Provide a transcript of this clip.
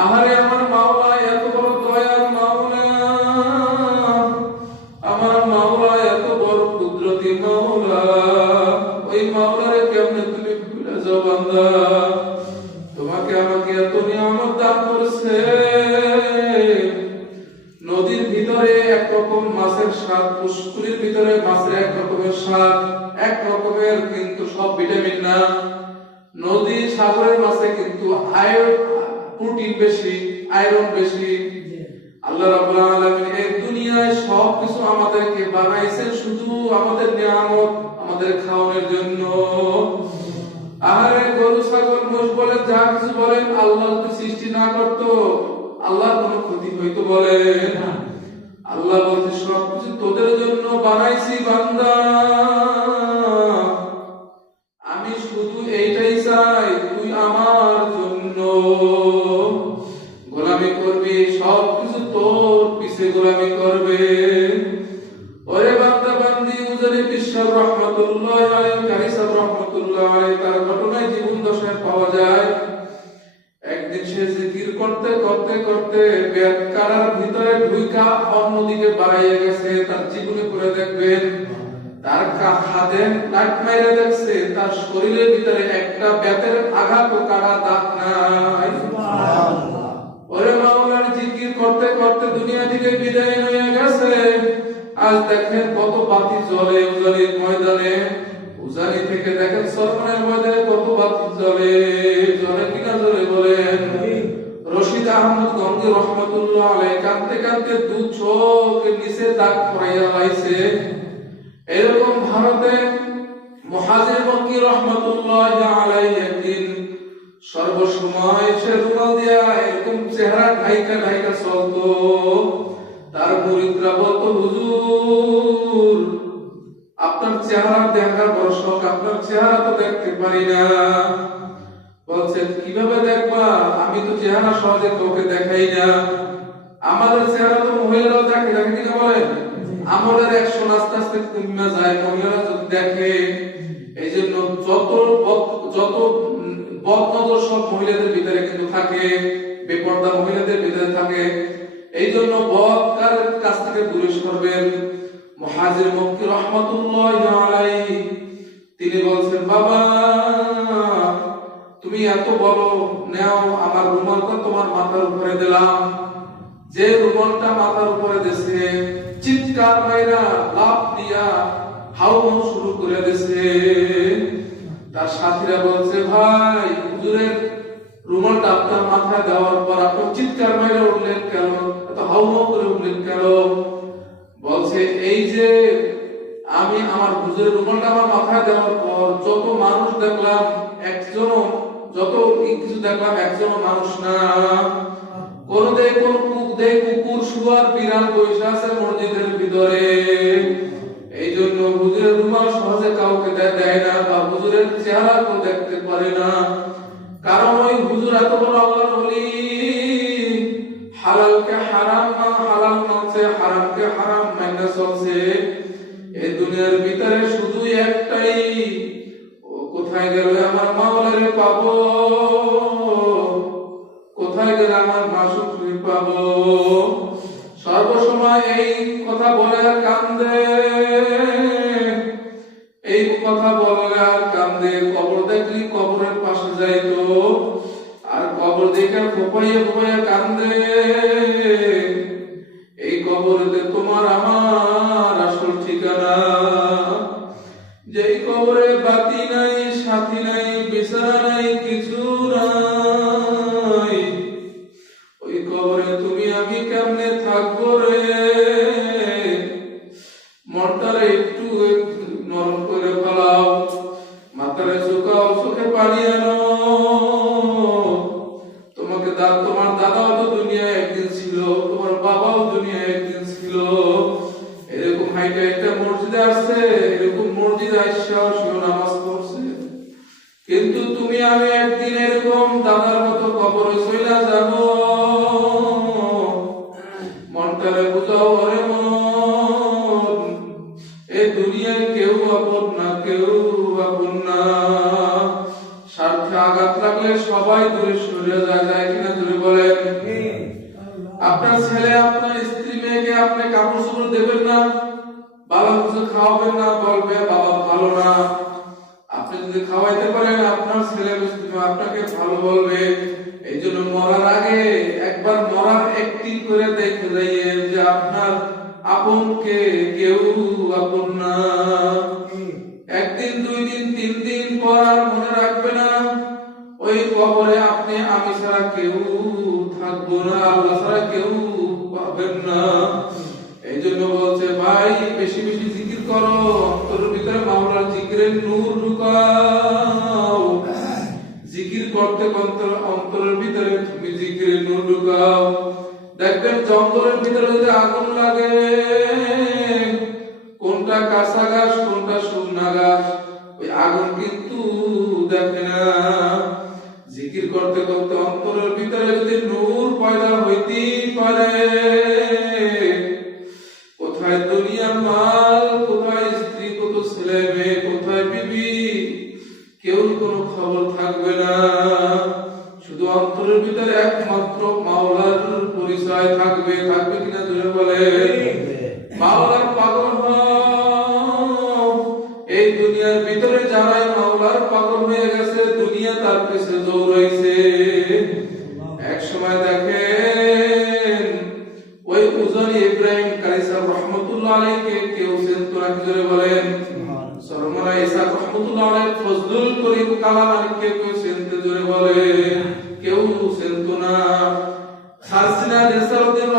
আহারে আমার মাওলা এত বড় দয়ার মাওলা, আমার মাওলা এত বড় কুদরতি মাওলা, ওই মাওলারে কেমনে তুমি ভুলে যাও বান্দা? তোমাকে আমাকে এত নিয়ামত দান করেছে। নদীর ভিতরে একরকম মাছের স্বাদ, পুষ্করির ভিতরে মাছের এক রকমের স্বাদ, এক রকমের, কিন্তু সব ভিটামিন না। নদী সাগরের মাছে কিন্তু প্রোটিন বেশি, আয়রন বেশি। আল্লাহ রাব্বুল আলামিন এই দুনিয়ায় সবকিছু আমাদেরকে বানাইছেন শুধু আমাদের নিয়ামত, আমাদের খাওয়ানোর জন্য। আহারে গরু ছাগল মোষ বলেন, যা কিছু বলেন, আল্লাহ যদি সৃষ্টি না করতো আল্লাহর কোনো ক্ষতি হইতো বলেন? আল্লাহ বলছে সবকিছু তোদের জন্য বানাইছি বান্দা, আমি শুধু এইটাই চাই তুই আমার জন্য গোলামি করবি, সবকিছু তোর পিছে গোলামি করবে। ওরে বান্দা বান্দি, উজানি বিশ্বর রহমাতুল্লাহ আলাইহি, কারিসাব রহমাতুল্লাহ আলাইহি, তার ঘটনায় জীবন দশায় পাওয়া যায়। একদিন সে জিকির করতে করতে করতে বেদকারার ভিতরে ঢুইকা অন্যদিকে বাড়াইয়া গেছে। তার জীবনে করে দেখবেন তার হাতে লাট মাইরা দেখছে তার শরীরের ভিতরে একটা বেতের আঘাত ও কাটা দাগ নাই। ওরে মাওলার জিকির করতে করতে দুনিয়া থেকে বিদায় হয়ে গেছে। আজ দেখেন কত বাতি জ্বলে উজানির ময়দানে, উজানি থেকে দেখেন সরমনের ময়দানে কত বাতি জ্বলে, জ্বলে কিনা জ্বলে বলেন? রশিদ আহমদ গঙ্গি রহমাতুল্লাহ আলাইহি কাঁদতে কাঁদতে দু চোখের নিচে দাগ পড়াইয়া লাইছে। এরকম ভারতে মুহাজির মক্কি রহমাতুল্লাহ আলাইহি একদিন সর্বসময় সে রুমাল দিয়া এরকম চেহারা ঢাইকা ঢাইকা চলতো। তার মুরিদরা বলতো, হুজুর আপনার চেহারা দেখার বড় শখ, আপনার চেহারা তো দেখতে পারি না। বলছেন কিভাবে দেখবা? আমি তো চেহারা সহজে কাউকে দেখাই না। আমাদের চেহারা তো মহিলারাও দেখে, দেখে কিনা বলেন? আমলের অ্যাকশন আস্তে আস্তে কমে যায় মহিলারা যদি দেখে। এই জন্য যত বদনজর সব মহিলাদের ভিতরে কিন্তু থাকে, বেপর্দা মহিলাদের ভিতরে থাকে। এই জন্য বদকার কাছ থেকে দূরে সরবেন। মুহাজির মক্কি রহমাতুল্লাহ আলাইহি তিনি বলছেন, বাবা তুমি এত বড় নেও, আমার রুমালটা তোমার মাথার উপরে দিলাম। যে রুমালটা মাথার উপরে দিয়েছে চিৎকার মাইরা লাফ দিয়া হাউমাউ শুরু করে দিয়েছে। তার সাথীরা বলছে, ভাই হুজুরের রুমালটা আপনার মাথায় দেওয়ার পর আপনি চিৎকার মাইরা উঠলেন কেন, এত হাউমাউ করে উঠলেন কেন? বলছে এই যে আমি আমার হুজুরের রুমালটা আমার মাথায় দেওয়ার পর যত মানুষ দেখলাম, একজনও যত কিছু দেখলাম একজনও মানুষ না। কোন কুকুর শুয়ার বিড়াল বসে আছে মসজিদের ভিতরে। এই জন্য হুজুরের রুমাল সহজে কাউকে দেয় না, বা হুজুরের চেহারা কেউ দেখতে পারে না। কারণ ওই হুজুর এত বড় আল্লাহর ওলি, হালালকে হারাম হালাল মানছে, হারামকে হারাম মাইনা চলছে। এই দুনিয়ার ভিতরে শুধু একটাই, ও কোথায় গেলে আমার মাওলারে পাবো, কোথায় গেলে আমার মাসুককে পাবো। সর্বসময় এই কথা বলে আর কান্দে, এই কথা বলে আর কান্দে। কবর দেখলি কবরের পাশে যাইতো, আর কবর দেখে ফোপাইয়া ফোপাইয়া কান্দে। এই কবরেতে তোমার আমার আসল ঠিকানা। যেই কবরে বাতি নাই, সাথী নাই, বিছানা নাই, কিছু নাই, ওই কবরে তুমি আমি কেমনে থাকবো রে? মনটারে একটু নরম করে ফেলাও, মাথারে ঝুঁকাও, চোখে পানি আনো। তোমার দাদাও তো দুনিয়ায় একদিন ছিল, তোমার বাবাও দুনিয়ায় একদিন ছিল। এরকম হাইটা একটা মসজিদে আসছে, এরকম মসজিদে আইসা নামাজ পড়ছে। কিন্তু তুমি আমি একদিন এরকম দাদার মতো কবরে চইলা যাব। মনটারে বুঝাও, ওরে মন, এই দুনিয়ায় কেউ আপন না, কেউ আপন না। স্বার্থে আঘাত লাগলে সবাই দূরে সরে যায় কিনা জোরে বলেন। আপনার ছেলে আপনার স্ত্রী মেয়েকে আপনি কাপড় চোপড় দেবেন না, ভালো কিছু খাওয়াবেন না, বলবে বাবা ভালো না। আপনি যদি খাওয়াইতে পারেন আপনার ছেলে আপনাকে ভালো বলবে। এই জন্য মরার আগে একবার মরার অ্যাক্টিং করে দেখে যাইয়েন যে আপনার আপনকে কেউ আপন না। একদিন, 2 দিন, 3 দিন পর আর মনে রাখবে না ওই কবরে আপনি আমি ছাড়া কেউ থাকবো না, আল্লাহ ছাড়া কেউ পাবেন না। এই জন্য বলছে ভাই বেশি বেশি জিকির করো, অন্তরের ভিতরে মাওলার জিকিরের নূর ঢুকাও। জিকির করতে করতে অন্তরের ভিতরে তুমি জিকিরের নূর ঢুকাও। দেখবেন জঙ্গলের ভিতরে যদি আগুন লাগে, কোনটা কাঁচা গাছ কোনটা শুকনা গাছ ওই আগুন কিন্তু দেখে না। জিকির করতে করতে অন্তরের ভিতরে যদি নূর পয়দা হইতে পারে, কোথায় দুনিয়ার মাল, কোথায় স্ত্রী, কত ছেলে মেয়ে, কোথায় বিবি, কেউ কোনো খবর থাকবে না। শুধু অন্তরের ভিতরে একমাত্র মাওলার পরিচয় থাকবে। থাকবে কিনা জোরে বলে। মাওলার পাগল হও। এই দুনিয়ার ভিতরে যারাই মাওলার পাগল হয়ে গেছে, দুনিয়া তার পিছে দৌড়াইছে। এক সময় দেখেন ওই উজানি ইব্রাহিম কাইসা রহমাতুল্লাহ আলাইহিকে কেউ চিনতো না, জোরে বলেন। সরমনা ঈসা রহমাতুল্লাহ আলাইহি ফজলুল করিম কালামাকে কেউ চিনতে, জোরে বলে। কেউ চিনতো না। হাসিনা নেসারউদ্দিন